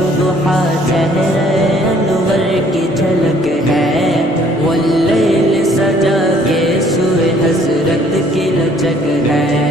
صبح چہرے انور کی جھلک ہے، واللیل سجا کے سوئے حسرت کی لچک ہے۔